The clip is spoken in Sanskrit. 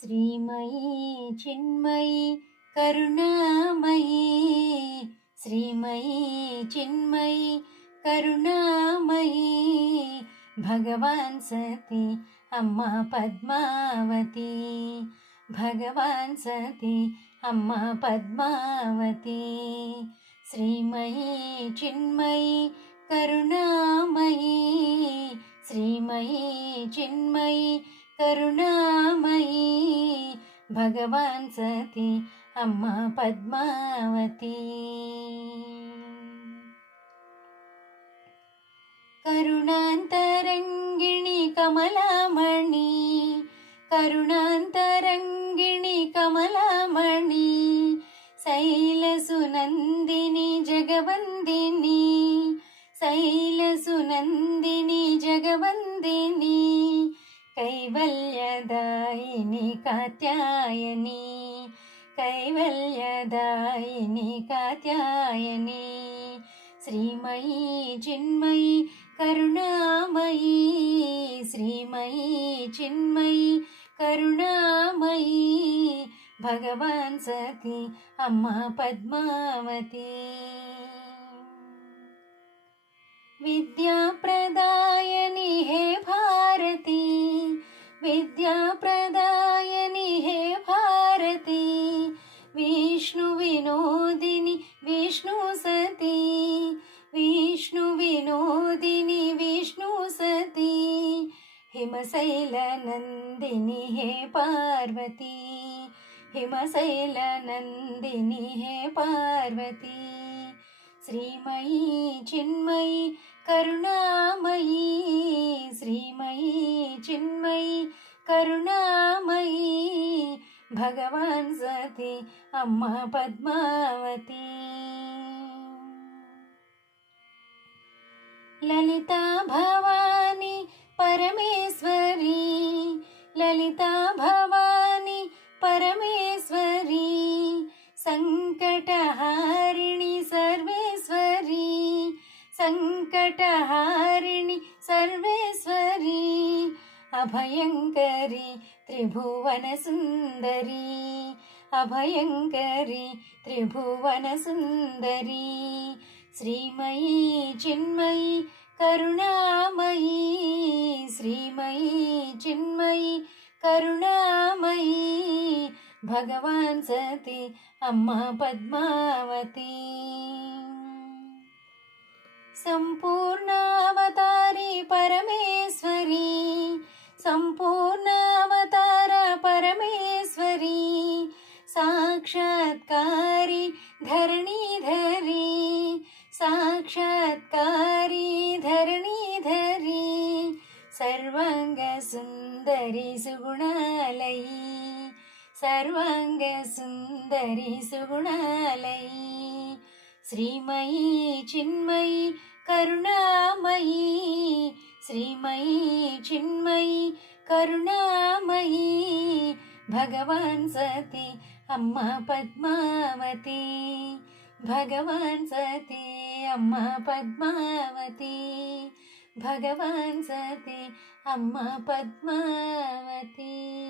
श्रीमयी चिन्मयी करुणामयी, श्रीमयी चिन्मयी करुणामयी, भगवान् सती अम्मा पद्मावती, भगवान् सती अम्मा पद्मावती। श्रीमयी चिन्मयी करुणामयी, श्रीमयी चिन्मयी करुणामयी, भगवान् सती अम्मा पद्मावती। करुणान्तरङ्गिणी कमलामणि, करुणान्तरङ्गिणी कमलामणि, शैलसुनन्दिनी जगवन्दिनी, शैलसुनन्दिनी जगवन्दिनी, कैवल्यदायिनी कात्यायनी, कैवल्यदायिनी कात्यायनी। श्रीमयी चिन्मयी करुणामयी, श्रीमयी चिन्मयी करुणामयी, भगवान् सती अम्मा पद्मावती। विद्याप्रदायिनी हे भारती, विद्याप्रदायिनी हे भारती, विष्णुविनोदिनी विष्णुसती, विष्णुविनोदिनी विष्णुसती, हिमशैलनन्दिनी हे पार्वती, हिमशैलनन्दिनी हे पार्वती। श्रीमयी चिन्मयी करुणामयी, श्रीमयी चिन्मयी करुणामयी, भगवान् सती अम्मा पद्मावती। ललिता भवानी परमेश्वरी, ललिता भवानी परमेश्वरी, संकटहारिणी सर्वेश्वरी, संकटहारिणी सर्वेश्वरी, अभयंकरी त्रिभुवनसुन्दरी, अभयंकरी त्रिभुवनसुन्दरी। श्रीमयी चिन्मयी करुणामयी, श्रीमयी चिन्मयी करुणामयी, भगवान् सती अम्मा पद्मावती। सम्पूर्णावतारी परमेश्वरी, सम्पूर्णावतार परमेश्वरी, साक्षात्कारी धरणीधरी, साक्षात्कारी धरणीधरी, सर्वाङ्गसुन्दरी सुगुणालयी, सर्वाङ्गसुन्दरी सुगुणालयी। श्रीमयी चिन्मयी करुणामयी, श्रीमयी चिन्मयी करुणामयी, भगवान् सती अम्मा पद्मावती, भगवान् सती अम्मा पद्मावती, भगवान् सती अम्मा पद्मावती।